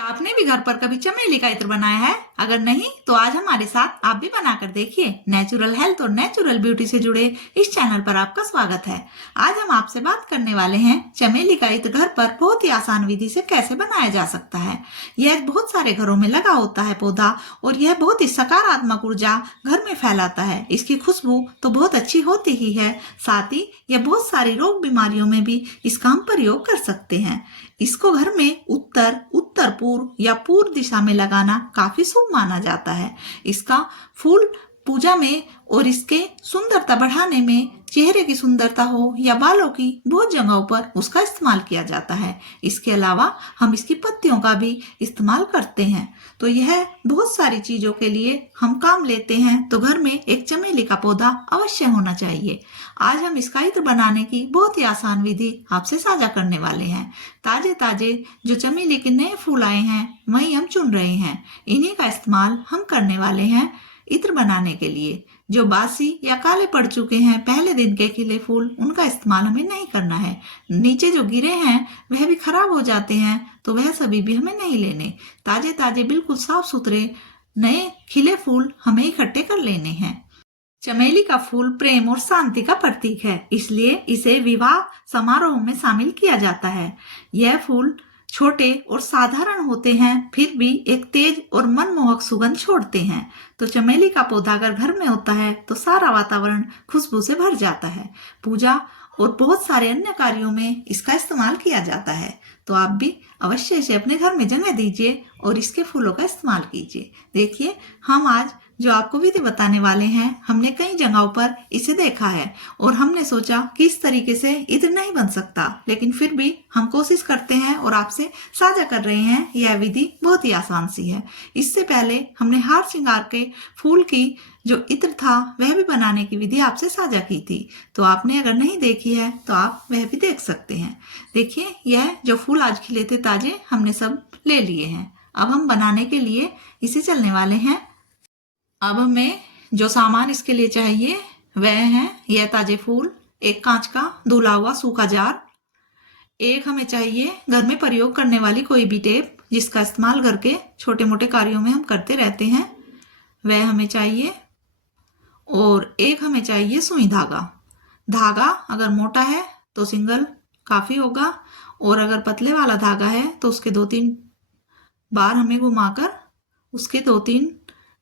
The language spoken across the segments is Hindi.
क्या आपने भी घर पर कभी चमेली का इत्र बनाया है? अगर नहीं तो आज हमारे साथ आप भी बनाकर देखिए। नेचुरल हेल्थ और नेचुरल ब्यूटी से जुड़े इस चैनल पर आपका स्वागत है। आज हम आपसे बात करने वाले हैं चमेली का इत्र घर पर बहुत ही आसान विधि से कैसे बनाया जा सकता है। यह बहुत सारे घरों में लगा होता है पौधा और यह बहुत ही सकारात्मक ऊर्जा घर में फैलाता है। इसकी खुशबू तो बहुत अच्छी होती ही है, साथ ही यह बहुत सारी रोग बीमारियों में भी इसका हम प्रयोग कर सकते हैं। इसको घर में उत्तर पूर्व या पूर्व दिशा में लगाना काफी शुभ माना जाता है। इसका फूल पूजा में और इसके सुंदरता बढ़ाने में, चेहरे की सुंदरता हो या बालों की, बहुत जगहों पर उसका इस्तेमाल किया जाता है। इसके अलावा हम इसकी पत्तियों का भी इस्तेमाल करते हैं। तो यह बहुत सारी चीजों के लिए हम काम लेते हैं, तो घर में एक चमेली का पौधा अवश्य होना चाहिए। आज हम इसका इत्र बनाने की बहुत ही आसान विधि आपसे साझा करने वाले हैं। ताजे ताजे जो चमेली के नए फूल आए हैं वही हम चुन रहे हैं। इन्हीं का इस्तेमाल हम करने वाले हैं इत्र बनाने के लिए। जो बासी या काले पड़ चुके हैं, पहले दिन के खिले फूल, उनका इस्तेमाल हमें नहीं करना है। नीचे जो गिरे हैं वह भी खराब हो जाते हैं, तो वह सभी भी हमें नहीं लेने। ताजे ताजे बिल्कुल साफ सुथरे नए खिले फूल हमें इकट्ठे कर लेने हैं। चमेली का फूल प्रेम और शांति का प्रतीक है, इसलिए इसे विवाह समारोह में शामिल किया जाता है। यह फूल छोटे और साधारण होते हैं, फिर भी एक तेज और मनमोहक सुगंध छोड़ते हैं। तो चमेली का पौधा अगर घर में होता है तो सारा वातावरण खुशबू से भर जाता है। पूजा और बहुत सारे अन्य कार्यों में इसका इस्तेमाल किया जाता है। तो आप भी अवश्य इसे अपने घर में जगह दीजिए और इसके फूलों का इस्तेमाल कीजिए। देखिए, हम आज जो आपको विधि बताने वाले हैं, हमने कई जगहों पर इसे देखा है और हमने सोचा कि इस तरीके से इत्र नहीं बन सकता, लेकिन फिर भी हम कोशिश करते हैं और आपसे साझा कर रहे हैं। यह विधि बहुत ही आसान सी है। इससे पहले हमने हार श्रृंगार के फूल की जो इत्र था वह भी बनाने की विधि आपसे साझा की थी, तो आपने अगर नहीं देखी है तो आप वह भी देख सकते हैं। देखिए, यह जो फूल आज खिले थे ताजे, हमने सब ले लिए हैं। अब हम बनाने के लिए इसे चलने वाले हैं। अब हमें जो सामान इसके लिए चाहिए वह है यह ताजे फूल, एक कांच का धुला हुआ सूखा जार, एक हमें चाहिए घर में प्रयोग करने वाली कोई भी टेप जिसका इस्तेमाल घर के छोटे मोटे कार्यों में हम करते रहते हैं, वह हमें चाहिए, और एक हमें चाहिए सुई धागा। धागा अगर मोटा है तो सिंगल काफी होगा, और अगर पतले वाला धागा है तो उसके 2-3 बार हमें घुमाकर उसके 2-3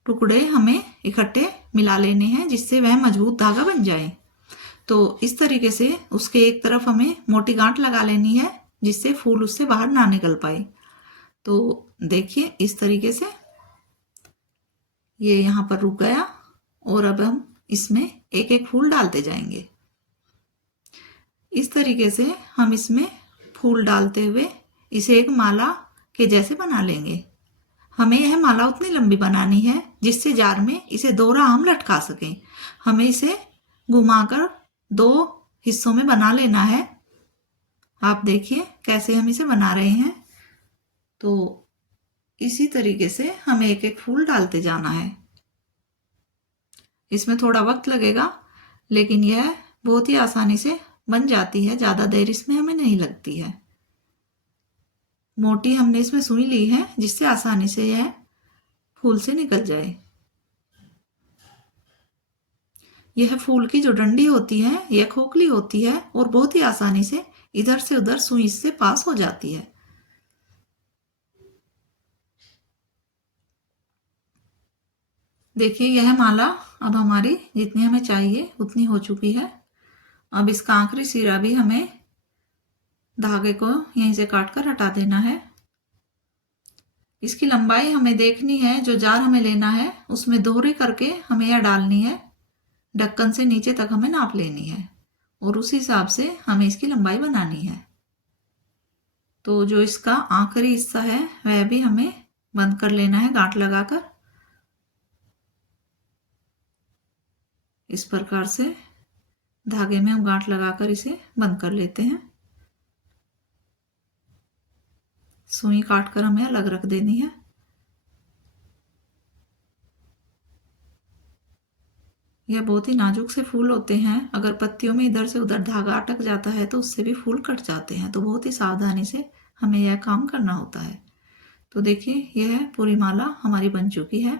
टुकड़े हमें इकट्ठे मिला लेने हैं, जिससे वह मजबूत धागा बन जाए। तो इस तरीके से उसके एक तरफ हमें मोटी गांठ लगा लेनी है, जिससे फूल उससे बाहर ना निकल पाए। तो देखिए, इस तरीके से ये यहाँ पर रुक गया, और अब हम इसमें एक एक फूल डालते जाएंगे। इस तरीके से हम इसमें फूल डालते हुए इसे एक माला के जैसे बना लेंगे। हमें यह माला उतनी लंबी बनानी है जिससे जार में इसे दोहरा हम लटका सकें। हमें इसे घुमाकर 2 हिस्सों में बना लेना है। आप देखिए कैसे हम इसे बना रहे हैं। तो इसी तरीके से हमें एक एक फूल डालते जाना है। इसमें थोड़ा वक्त लगेगा, लेकिन यह बहुत ही आसानी से बन जाती है, ज्यादा देर इसमें हमें नहीं लगती है। मोटी हमने इसमें सुई ली है जिससे आसानी से यह फूल से निकल जाए। यह फूल की जो डंडी होती है यह खोखली होती है और बहुत ही आसानी से इधर से उधर सुई से पास हो जाती है। देखिए, यह माला अब हमारी जितनी हमें चाहिए उतनी हो चुकी है। अब इसका आखिरी सिरा भी हमें धागे को यहीं से काटकर हटा देना है। इसकी लंबाई हमें देखनी है, जो जार हमें लेना है उसमें दोहरी करके हमें यह डालनी है। ढक्कन से नीचे तक हमें नाप लेनी है और उस हिसाब से हमें इसकी लंबाई बनानी है। तो जो इसका आखिरी हिस्सा है वह भी हमें बंद कर लेना है गांठ लगाकर। इस प्रकार से धागे में हम गांठ लगाकर इसे बंद कर लेते हैं। सुई काटकर हमें अलग रख देनी है। यह बहुत ही नाजुक से फूल होते हैं, अगर पत्तियों में इधर से उधर धागा अटक जाता है तो उससे भी फूल कट जाते हैं। तो बहुत ही सावधानी से हमें यह काम करना होता है। तो देखिए यह पूरी माला हमारी बन चुकी है।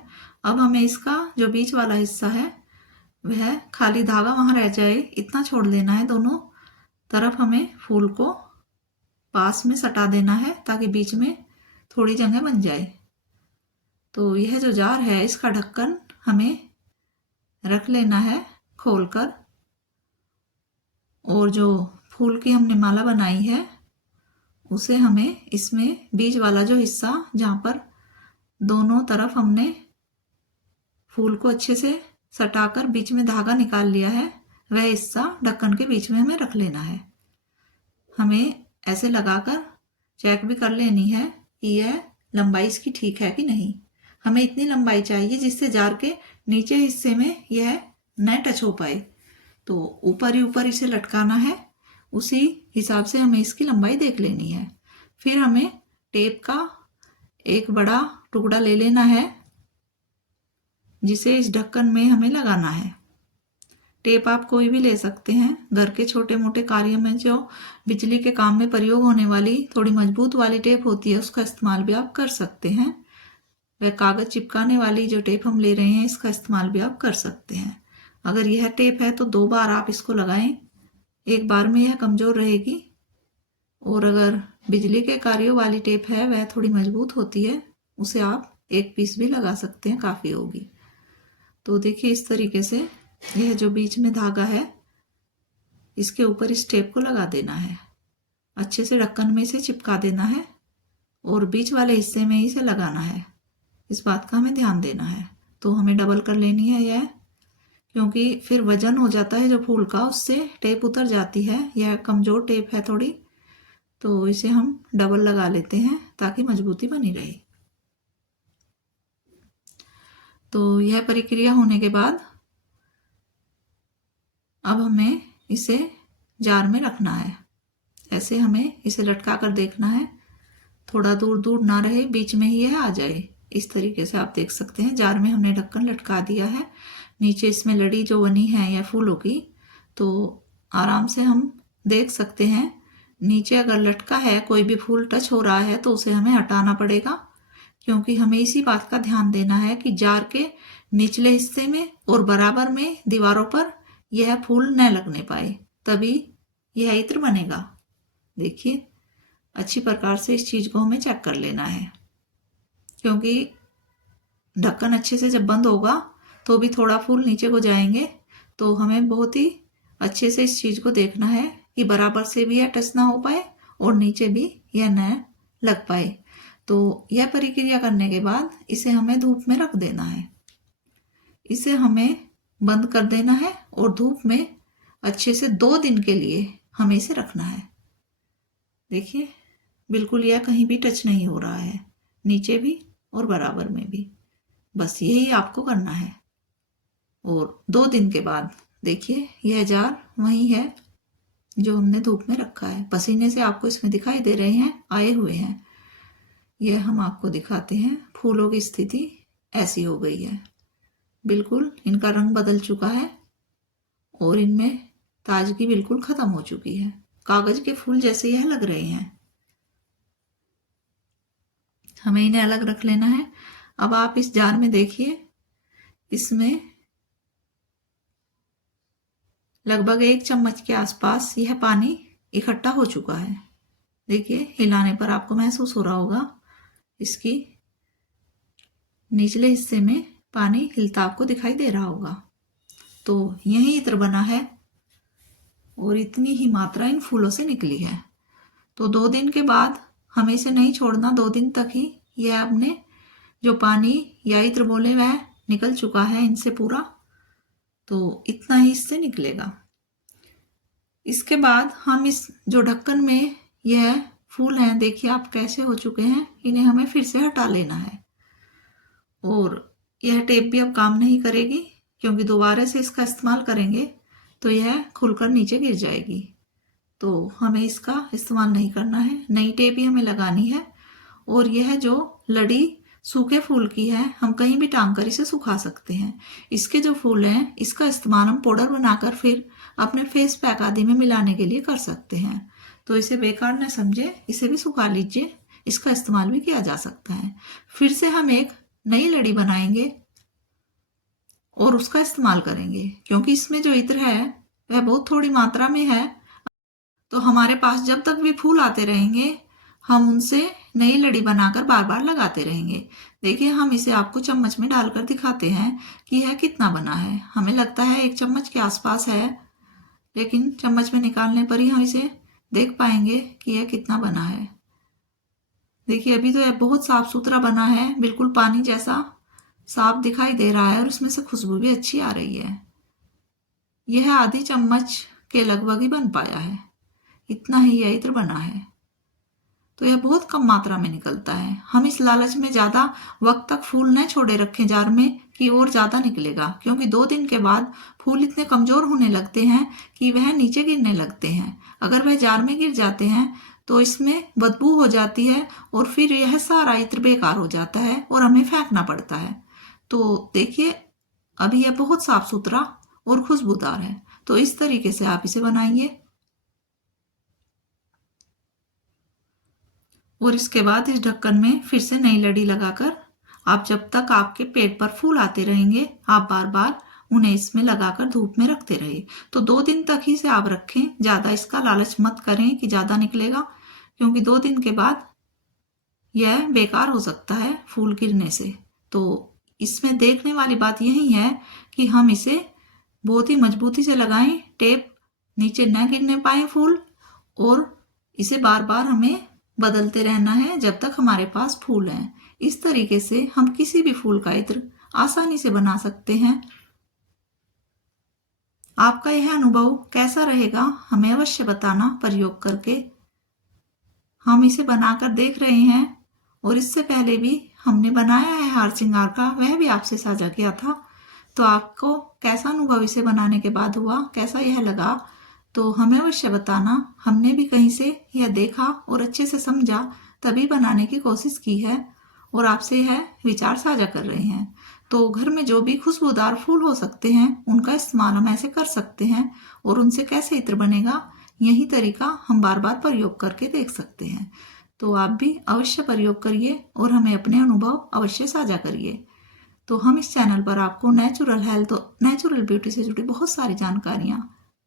अब हमें इसका जो बीच वाला हिस्सा है वह खाली धागा वहां रह जाए इतना छोड़ देना है। दोनों तरफ हमें फूल को पास में सटा देना है ताकि बीच में थोड़ी जगह बन जाए। तो यह जो जार है इसका ढक्कन हमें रख लेना है खोलकर, और जो फूल की हमने माला बनाई है उसे हमें इसमें बीच वाला जो हिस्सा जहाँ पर दोनों तरफ हमने फूल को अच्छे से सटाकर बीच में धागा निकाल लिया है वह हिस्सा ढक्कन के बीच में हमें रख लेना है। हमें ऐसे लगाकर चेक भी कर लेनी है कि यह लंबाई इसकी ठीक है कि नहीं। हमें इतनी लंबाई चाहिए जिससे जार के नीचे हिस्से में यह न टच हो पाए। तो ऊपर ही ऊपर इसे लटकाना है, उसी हिसाब से हमें इसकी लंबाई देख लेनी है। फिर हमें टेप का एक बड़ा टुकड़ा ले लेना है जिसे इस ढक्कन में हमें लगाना है। टेप आप कोई भी ले सकते हैं। घर के छोटे मोटे कार्य में जो बिजली के काम में प्रयोग होने वाली थोड़ी मजबूत वाली टेप होती है उसका इस्तेमाल भी आप कर सकते हैं। वह कागज चिपकाने वाली जो टेप हम ले रहे हैं इसका इस्तेमाल भी आप कर सकते हैं। अगर यह टेप है तो 2 बार आप इसको लगाएं, एक बार में यह कमजोर रहेगी। और अगर बिजली के कार्यों वाली टेप है वह थोड़ी मजबूत होती है, उसे आप 1 पीस भी लगा सकते हैं, काफी होगी। तो देखिए इस तरीके से यह जो बीच में धागा है इसके ऊपर इस टेप को लगा देना है, अच्छे से ढक्कन में इसे चिपका देना है और बीच वाले हिस्से में इसे लगाना है। इस बात का हमें ध्यान देना है। तो हमें डबल कर लेनी है यह, क्योंकि फिर वजन हो जाता है जो फूल का, उससे टेप उतर जाती है। यह कमजोर टेप है थोड़ी, तो इसे हम डबल लगा लेते हैं ताकि मजबूती बनी रहे। तो यह प्रक्रिया होने के बाद अब हमें इसे जार में रखना है। ऐसे हमें इसे लटका कर देखना है, थोड़ा दूर दूर ना रहे, बीच में ही यह आ जाए। इस तरीके से आप देख सकते हैं जार में हमने ढक्कन लटका दिया है। नीचे इसमें लड़ी जो बनी है या फूलों की, तो आराम से हम देख सकते हैं। नीचे अगर लटका है, कोई भी फूल टच हो रहा है तो उसे हमें हटाना पड़ेगा, क्योंकि हमें इसी बात का ध्यान देना है कि जार के निचले हिस्से में और बराबर में दीवारों पर यह फूल न लगने पाए, तभी यह इत्र बनेगा। देखिए अच्छी प्रकार से इस चीज को हमें चेक कर लेना है, क्योंकि ढक्कन अच्छे से जब बंद होगा तो भी थोड़ा फूल नीचे को जाएंगे। तो हमें बहुत ही अच्छे से इस चीज को देखना है कि बराबर से भी यह टच ना हो पाए और नीचे भी यह न लग पाए। तो यह प्रक्रिया करने के बाद इसे हमें धूप में रख देना है। इसे हमें बंद कर देना है और धूप में अच्छे से 2 दिन के लिए हमें इसे रखना है। देखिए बिल्कुल यह कहीं भी टच नहीं हो रहा है, नीचे भी और बराबर में भी। बस यही आपको करना है। और 2 दिन के बाद देखिए यह जार वही है जो हमने धूप में रखा है। पसीने से आपको इसमें दिखाई दे रहे हैं, आए हुए हैं। यह हम आपको दिखाते हैं। फूलों की स्थिति ऐसी हो गई है, बिल्कुल इनका रंग बदल चुका है और इनमें ताजगी बिल्कुल खत्म हो चुकी है। कागज के फूल जैसे यह लग रहे हैं। हमें इन्हें अलग रख लेना है। अब आप इस जार में देखिए, इसमें लगभग 1 चम्मच के आसपास यह पानी इकट्ठा हो चुका है। देखिए हिलाने पर आपको महसूस हो रहा होगा, इसकी निचले हिस्से में पानी हिलता आपको दिखाई दे रहा होगा। तो यही इत्र बना है और इतनी ही मात्रा इन फूलों से निकली है। तो 2 दिन के बाद हमें इसे नहीं छोड़ना, 2 दिन तक ही यह अपने जो पानी या इत्र बोले वह निकल चुका है इनसे पूरा। तो इतना ही इससे निकलेगा। इसके बाद हम इस जो ढक्कन में यह फूल हैं, देखिए आप कैसे हो चुके हैं, इन्हें हमें फिर से हटा लेना है। और यह टेप भी अब काम नहीं करेगी, क्योंकि दोबारा से इसका इस्तेमाल करेंगे तो यह खुलकर नीचे गिर जाएगी। तो हमें इसका इस्तेमाल नहीं करना है, नई टेप ही हमें लगानी है। और यह जो लड़ी सूखे फूल की है, हम कहीं भी टांग कर इसे सुखा सकते हैं। इसके जो फूल हैं इसका इस्तेमाल हम पाउडर बनाकर फिर अपने फेस पैक आदि में मिलाने के लिए कर सकते हैं। तो इसे बेकार न समझे, इसे भी सुखा लीजिए। इसका इस्तेमाल भी किया जा सकता है। फिर से हम एक नई लड़ी बनाएंगे और उसका इस्तेमाल करेंगे, क्योंकि इसमें जो इत्र है वह बहुत थोड़ी मात्रा में है। तो हमारे पास जब तक भी फूल आते रहेंगे हम उनसे नई लड़ी बनाकर बार बार लगाते रहेंगे। देखिए, हम इसे आपको चम्मच में डालकर दिखाते हैं कि यह कितना बना है। हमें लगता है 1 चम्मच के आसपास है, लेकिन चम्मच में निकालने पर ही हम इसे देख पाएंगे कि यह कितना बना है। देखिए, अभी तो यह बहुत साफ सुथरा बना है, बिल्कुल पानी जैसा साफ दिखाई दे रहा है और इसमें से खुशबू भी अच्छी आ रही है। यह आधी चम्मच के लगभग ही बन पाया है, इतना ही यह इत्र बना है। तो यह बहुत कम मात्रा में निकलता है। हम इस लालच में ज्यादा वक्त तक फूल न छोड़े रखें जार में कि और ज्यादा निकलेगा, क्योंकि 2 दिन के बाद फूल इतने कमजोर होने लगते हैं कि वह नीचे गिरने लगते हैं। अगर वह जार में गिर जाते हैं तो इसमें बदबू हो जाती है और फिर यह सारा इत्र बेकार हो जाता है और हमें फेंकना पड़ता है। तो देखिए, अभी यह बहुत साफ सुथरा और खुशबूदार है। तो इस तरीके से आप इसे बनाइए और इसके बाद इस ढक्कन में फिर से नई लड़ी लगाकर आप जब तक आपके पेट पर फूल आते रहेंगे आप बार बार उन्हें इसमें लगाकर धूप में रखते रहिए। तो 2 दिन तक ही से आप रखें, ज्यादा इसका लालच मत करें कि ज्यादा निकलेगा, क्योंकि 2 दिन के बाद यह बेकार हो सकता है फूल गिरने से। तो इसमें देखने वाली बात यही है कि हम इसे बहुत ही मजबूती से लगाएं, टेप नीचे न गिरने पाए फूल, और इसे बार बार हमें बदलते रहना है जब तक हमारे पास फूल हैं। इस तरीके से हम किसी भी फूल का इत्र आसानी से बना सकते हैं। आपका यह अनुभव कैसा रहेगा हमें अवश्य बताना प्रयोग करके। हम इसे बनाकर देख रहे हैं और इससे पहले भी हमने बनाया है हार श्रृंगार का, वह भी आपसे साझा किया था। तो आपको कैसा अनुभव इसे बनाने के बाद हुआ, कैसा यह लगा, तो हमें अवश्य बताना। हमने भी कहीं से यह देखा और अच्छे से समझा तभी बनाने की कोशिश की है और आपसे यह विचार साझा कर रहे हैं। तो घर में जो भी खुशबूदार फूल हो सकते हैं उनका इस्तेमाल हम ऐसे कर सकते हैं और उनसे कैसे इत्र बनेगा यही तरीका हम बार बार प्रयोग करके देख सकते हैं। तो आप भी अवश्य प्रयोग करिए और हमें अपने अनुभव अवश्य साझा करिए। तो हम इस चैनल पर आपको नेचुरल हेल्थ और नेचुरल ब्यूटी से जुड़ी बहुत सारी जानकारियां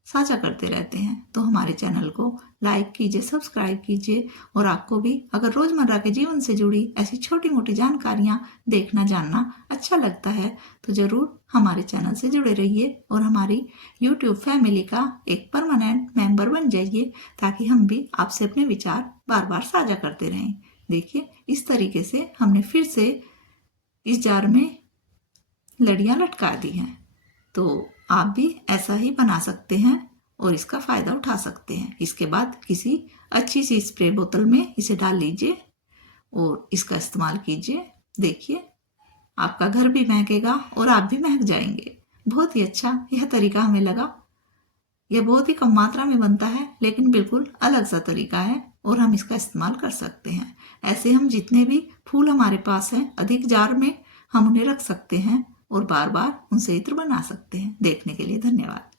साझा करते रहते हैं। तो हमारे चैनल को लाइक कीजिए, सब्सक्राइब कीजिए, और आपको भी अगर रोजमर्रा के जीवन से जुड़ी ऐसी छोटी मोटी जानकारियां देखना जानना अच्छा लगता है तो जरूर हमारे चैनल से जुड़े रहिए और हमारी YouTube फैमिली का एक परमानेंट मेंबर बन जाइए, ताकि हम भी आपसे अपने विचार बार बार साझा करते रहें। देखिए, इस तरीके से हमने फिर से इस जार में लड़ियां लटका दी हैं। तो आप भी ऐसा ही बना सकते हैं और इसका फायदा उठा सकते हैं। इसके बाद किसी अच्छी सी स्प्रे बोतल में इसे डाल लीजिए और इसका इस्तेमाल कीजिए। देखिए, आपका घर भी महकेगा और आप भी महक जाएंगे। बहुत ही अच्छा यह तरीका हमें लगा। यह बहुत ही कम मात्रा में बनता है, लेकिन बिल्कुल अलग सा तरीका है और हम इसका इस्तेमाल कर सकते हैं। ऐसे हम जितने भी फूल हमारे पास हैं अधिक जार में हम उन्हें रख सकते हैं और बार बार उनसे इत्र बना सकते हैं। देखने के लिए धन्यवाद।